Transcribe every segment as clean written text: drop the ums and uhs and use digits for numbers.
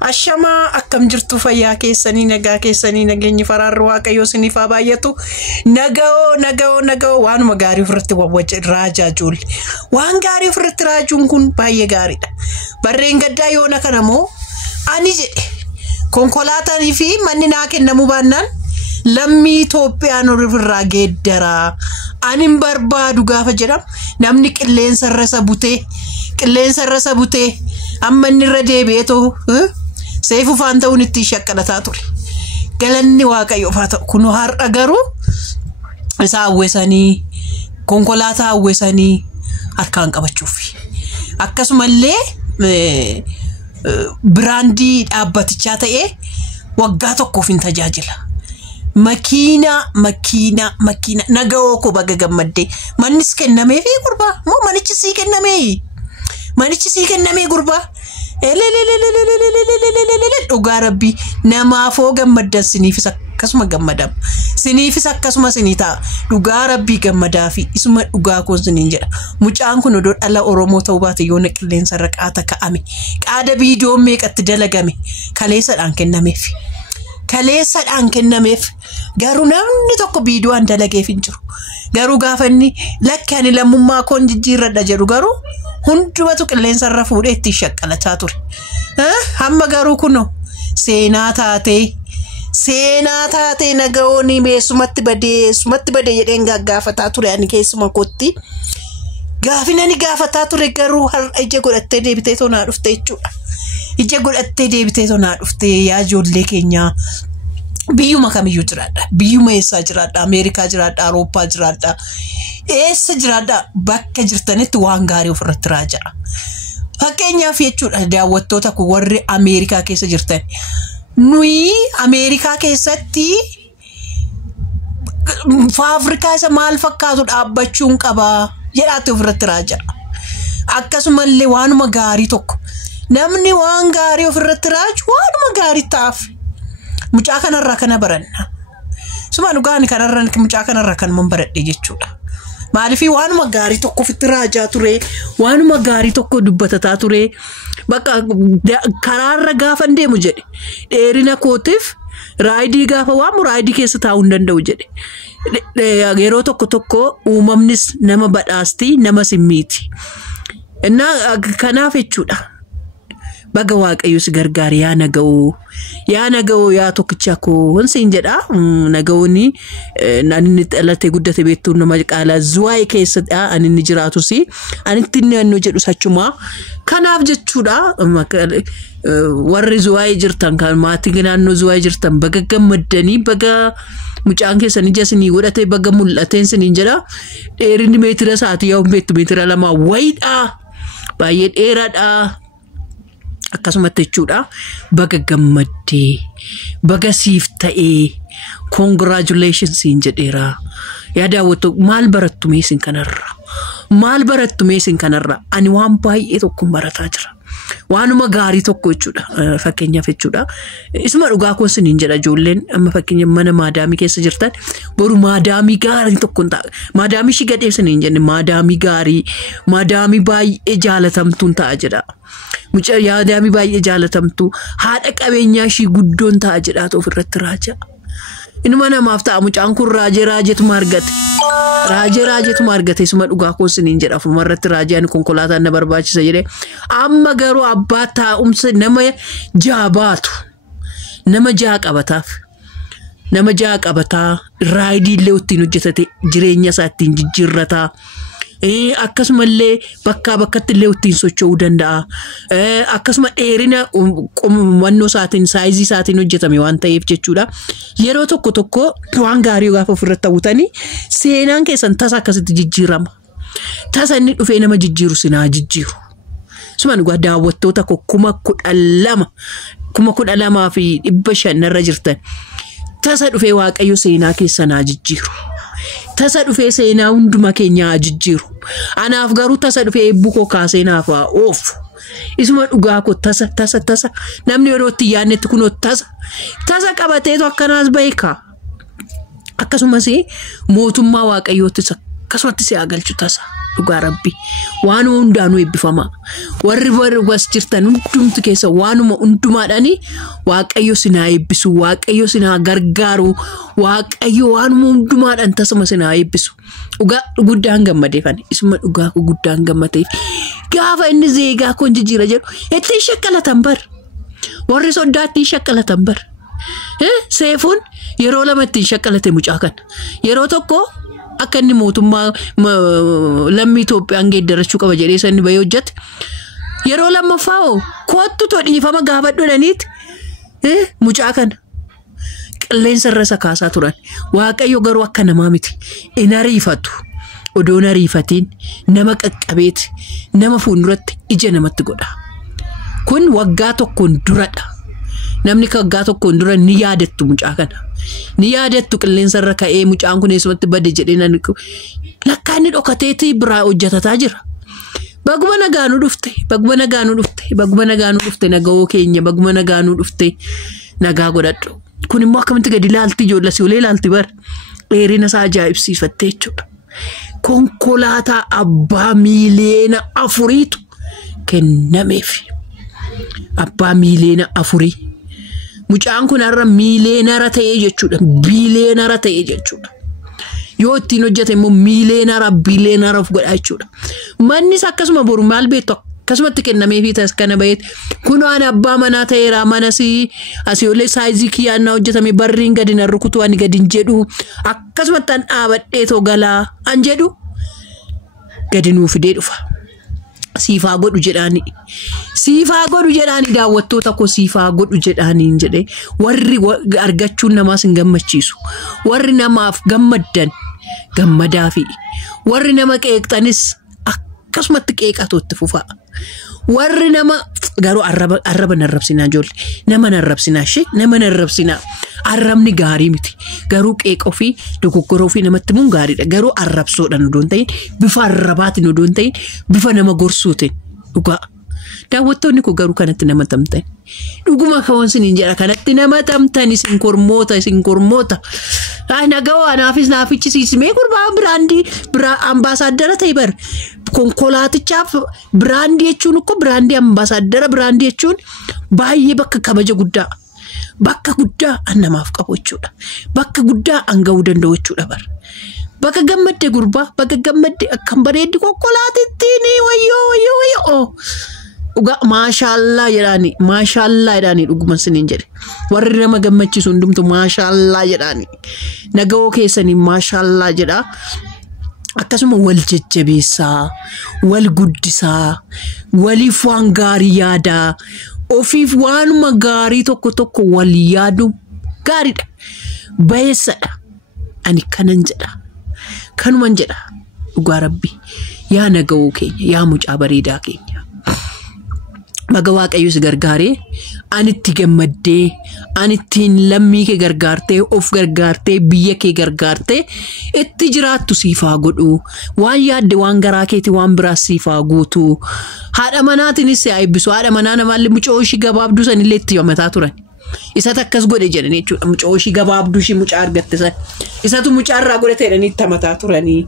Ashama akkam jirtu fayyaa keessanii nagaa keessanii nageenyi faraarru waaqayyo siniif baay'atu nagao waanuma gaarii ofirratti wawwaje raajaa jool waan gaarii ofirratti raajuun kun baay'ee gaariidha barreen gaddaa yoona kanamoo ani jedhe konkolaataanii fi manni naa kennamu baannaan lammii Itoophiyaan ofirraa geeddaraa anin barbaadu gaafa jedham namni qilleensa rasa butee amma inni irra deebi'eetoo Seefu faanta unitti shakkalataa ture. Galanni waaqayyo faata kunu har'a garuu isa awweesanii konkolaataa awweesanii harkaan qabachuuf. Akkasumallee brandii dhaabbatichaa ta'ee waggaa tokkoof hin tajaajila. Makiina naga'oo ko baga gammadde mannis kennamee fi gurbaa moo manichi sii kennamee gurbaa dhugaa rabbi namaafoo gammadan siniifis akkasuma gammadam siniifis akkasuma sinita dhugaa rabbi gammadaa fi isuma dhugaa koon siniin jedha mucaan kun odoo dhala Oromoo ta'uu baate yoona qilleensa raqaata ka'ame qaada viidiyoo meeqatti dalagame kaleessadhaan kennameef garuu namni tokko viidiyoon dalageef hin jiru garuu gaafanni lakkani lammummaa koon jijjiirradha jedhu garuu hundumatu qilleensa irra fuudhee itti shakkalataa ture hamma garuu kuno seenaa taatee nagaooni meesumatti badee jedheen gaggaafataa ture ani keessuma kotti gaafina ni gaafataa ture garuu ija godhattee deebitee tonaa dhufte jechuudha ija godhattee deebitee tonaa dhufte yaa ijoollee keenya biyyuma kamiyyuu jiraadha biyyuma eessaa jiraadha Ameerikaa jiraadha Awurooppaa jiraadha eessa jiraadha bakka jirtanitti waan gaarii ofirratti raajaa fakkeenyaaf jechuudha daawwattoota ku warri Ameerikaa keessa jirtan nuyi Ameerikaa keessatti faafrikaa isa maal fakkaatu dhaabbachuun qabaa jedhaatti ofirratti raajaa akkasumallee waanuma gaarii tokko namni waan gaarii ofirratti raaju waanuma gaarii taaf mucaa kanarraa kana baranna suma dhugaani kanarraa mucaa kanarraa kan man baradhe jechuudha maaliifii waanuma gaarii tokko ofitti raajaa ture waanuma gaarii tokko dubbatataa ture bakka karaarra gaafa deemu jedhe dheerina kootiif raayidii gaafa waamu raayidii keessa taa'uu hin danda'u jedhe yeroo tokko uumamnis nama badhaasti nama simmiiti kanaaf jechuudha baga waaqayyo si gargaari yaa naga'oo yaa tokkicha ko wansiin jedha naga'ooni ani dhalate guddate beektu nama qaala zuwaay keessadha ani ni jiraatu si anitti naannoo jedhu sachuma kanaaf jechuudha warri zuwaay jirtan kan maatii naannoo zuwaay jirtan baga gammadanii baga mucaan keessan ija sinii godhate baga mul'ateen siniin jedha dheerinni meetira sa'aatii yaa meetira 2 wayidha baay'ee dheeraadha akkasumatti jechuudha baga gammaddee baga siif ta'ee congratulations in jedheera yaa daawwattu maal barattu meesin kanarra ani waan baay'ee tokko barataa jira waanuma gaarii tokko jechuudha fakkeenyaaf jechuudha isuma dhugaa koon siniin jedha ijoolleen amma fakkeenya mana maadaamii keessa jirtan boru maadaamii gaarii tokko ta'a maadaamii shi gadhee siniin jenne maadaamii gaarii maadaamii baay'ee jaalatamtuun ta'a jedha mucaa yaadaamii baay'ee jaalatamtu haadha qabeenyaa shi guddoon ta'a jedha ofirratti raajaa inuma namaaf ta'a mucaan kun raajeetu margate isuma dhugaa koon siniin jedha fumarratti raajaan konkolaataan na barbaachisa jedhe amma garuu abbaa taa'umsa nama jaabaatu nama jaaqabataa raayidiillee ittiin hojjetate jireenya isaa ittiin jijjiirrataa akkasumallee bakkatti illee ittiin socho'uu danda'a akkasuma dheerina mannoo isaatiin saayizii isaatiin hojjetame waan ta'eef jechuudha yeroo tokko waan gaarii gaafa ofirratti hawwatanii seenaan keessan tasa akkasitti jijjiirama tasa inni dhufee nama jijjiiru sinaa jijjiiru suma dhugaa daawwattoota 12,500 irra jirtan tasa dhufee waaqayyo seenaa keessanaa jijjiiru tasa dhufee seenaa hunduma keenyaa jijjiiru anaaf garuu tasa dhufee buko kaaseenaaf oof isuma dhugaa ko tasa namni yeroo itti yaannetti kunoo tasa qabateetu akkanaas beeka akkasumas mootummaa waaqayyootti akkasumatti si agalchu tasa dhugaa rabbi waanuma hundaanuu eebbifama warri was jirtan hundumtu keessa waanuma hundumaadhaani waaqayyo sinaa eebbisu waaqayyo sinaa gargaaru waaqayyo waanuma hundumaadhaan tasuma sinaa eebbisu dhugaa guddaan gammadee kan isuma dhugaa guddaan gammadee gaafa inni zeegaa kun jijjiira jedhu itti shakkalatan bar warri soddaatti shakkalatan bar seefuun yeroo lamatti shakkalate mucaa kan yeroo tokko akka inni mootummaa lammii Itoophiyaan geeddarachuu qaba jedhee sanni bayoo hojjate yeroo lammaffaa kootu todhiifama gaafadhodhaniiti mucaa kana qilleensa irra isa kaasaa turan waaqayyo garuu akka namaa miti inariifatu odoon ariifatiin nama qaqqabeeti nama fuulduratti ija namatti godha kun waggaa tokkoon duradha namni waggaa tokkoon dura ni yaadattu mucaa kana ni yaadattu qilleensa irra ka'ee mucaan kun eessumatti bade jedhee nan lakkaa inni dhokateetii biraa hojjetataa jira baguma nagaanuu dhufte nagawoo keenya baguma nagaanuu dhufte nagaa godhadhu kun immoo akkamitti gadi ilaalti ijoollee olee ilaalti bar dheerina isaa ajaa'ibsiifattee jechuudha konkolaataa abbaa miiliyoona 4tu kennameef abbaa miiliyoona 4 mucaan kun har'a miiliyoonara ta'ee jechuudha biiliyoonara ta'ee jechuudha yoo ittiin hojjete immoo miiliyoonara biiliyoonara of godha jechuudha mannis akkasuma boru maal beektu akkasumatti kennameefii tas kana bayeet kun waan abbaa manaa ta'eera manasi asii olee saayizii kiyyaannaa hojjetame barriin gadi na rukutu ani gadi hin jedhu akkasumatti an dhaabadhee too galaa an jedhu gadi nuu fidee dhufa siifaa godhu jedhaani daawwattoota ko siifaa godhu jedhaani jedhe warri argachuun namaas hin gammachiisu warri namaaf gammaddan gammadaafi warri nama qeeqxanis akkasumatti qeeqatootti fufaa warri nama garuu arraba narrabsinaa ijoollee nama narrabsinaa nama narrabsinaa arrabni gaarii miti garuu qeeqoo fi dogoggoroo fi namatti mun gaariidha garuu arrabsoodhaan odoon ta'in bifa arrabaatiin odoon ta'in bifa nama gorsuutiin dhugaa daawwattoonni ko garuu kanatti nama tamtan dhuguma kawan siniin jedha kanatti nama tamtan isin kormoota nagawa naafichisiisimee gurbaa biraa ambaasaadara ta'e bar konkolaatichaaf biraandii jechuun ko biraandii ambaasaadara biraandii jechuun baay'ee bakka kabaja guddaa bakka guddaa annamaaf qabu jechuudha bakka guddaa anga'uu danda'u jechuudha bar bakka gammadde gurbaa bakka gammadde akkam bareeddi konkolaatittiin wayyoo maashaallah jedhaani dhuguma siniin jedhe warri nama gammachiisu hundumtu maashaallah jedhaani nagawoo keessanii maashaallah jedha akkasuma wal jajjabeessaa wal guddisaa waliif waan gaarii yaadaa ofiif waanuma gaarii tokko wal yaadu gaariidha bayeessadha ani kanuman jedha dhugaa rabbi yaa nagawoo keenya yaa mucaa bareedaa keenya baga waaqayyo si gargaaree anitti gammaddee anittiin lammii kee gargaartee of gargaartee biyya kee gargaartee itti jiraattu siifaa godhu waan yaadde waan garaa keeti waan biraa siifaa guutu haadha manaatiinis eebbisu haadha manaa namaallee mucoo ishii gabaabduu sanillee itti hamataa turan isa takkas godhe jedhanii jechuudha mucoo ishii gabaabduu ishii mucaa argatte san isatu mucaa irraa godhate jedhanii itti hamataa turanii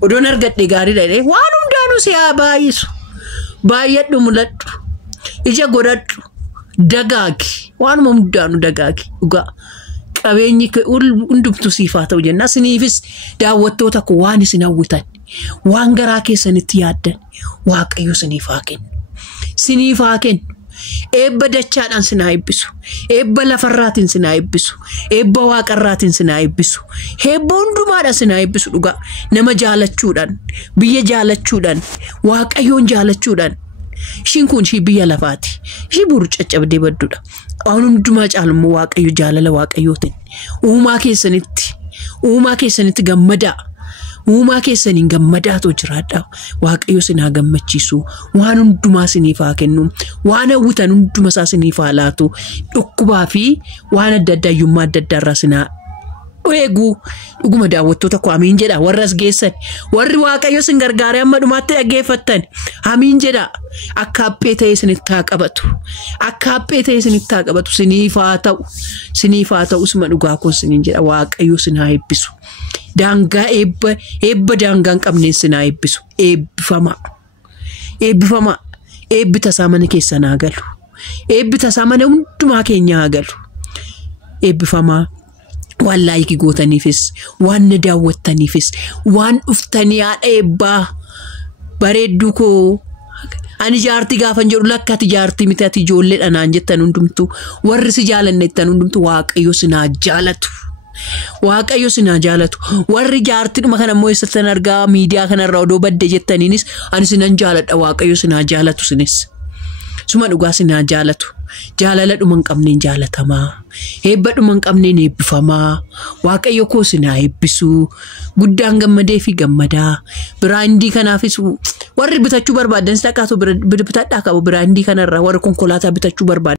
odoon argadhe gaariidha jedhee waan hundaanuu si haa baay'isu baay'adhu mul'adhu ija godhadhu dagaagi waanuma hundaanuu dagaagi dhugaa qabeenyi hundumtu siifaa ta'u jenna siniifis daawwattoota ko waan isin hawwitan waan garaa keessanitti yaaddan waaqayyo siniifaa kennu eebba dachaadhaan sinaa eebbisu eebba lafarraatiin sinaa eebbisu eebba waaqarraatiin sinaa eebbisu eebba hundumaadhaan sinaa eebbisu dhugaa nama jaalachuudhaan biyya jaalachuudhaan waaqayyoon jaalachuudhaan shin kun shi biyya lafaati shi buru caccabdee badduudha waan hundumaa caalummoo waaqayyo jaalala waaqayyootiin uumaa keessanitti gammadaa uumaa keessaniin gammadaatu jiraadha waaqayyo sinaa gammachiisu waan hundumaa siniifaa kennu waan hawwitan hundumaa isaa siniifaa laatu dhukkubaa fi waan adda addaa sinaa eegu dhuguma daawwattoota koo amiin jedha warras geessan warri waaqayyo sin gargaaree amma dhumaatti dhaggeeffattan amiin jedha akka haphee ta'e isinitti haa qabatu akka haphee ta'e isinitti haa qabatu siniif haa ta'u isuma dhugaa koo siniin jedha waaqayyo sin haa eebbisu daangaa eebba daangaan qabneen sin haa eebbisu eebbifama eebbi tasaa mana keessan haa galu eebbi tasaa mana hundumaa keenya haa galu eebbifama waan laayikii gootaniifis waan daawwattaniifis waan dhuftanii haadha eebbaa bareedduu koo ani jaartii gaafan jedhu lakkati jaartii miti ati ijoolleedha naan jettan hundumtu warri si jaalanneettan hundumtu waaqayyo sinaa jaalatu waaqayyo sinaa jaalatu warri jaartiidhuma kana immoo eessattan argaa miidiyaa kanarraa odoo badde jettaniinis ani sinan jaaladha waaqayyo sinaa jaalatu sinis suma dhugaa sinaa jaalatu jaalala dhuman qabneen jaalatamaa eebba dhuman qabneen eebbifamaa waaqayyo koo sinaa eebbisu guddaan gammadee fi gammadaa biraandii kanaafis warri bitachuu barbaadan saqaatu bitadhaa qabu biraandii kanarraa warri konkolaataa bitachuu barbaadan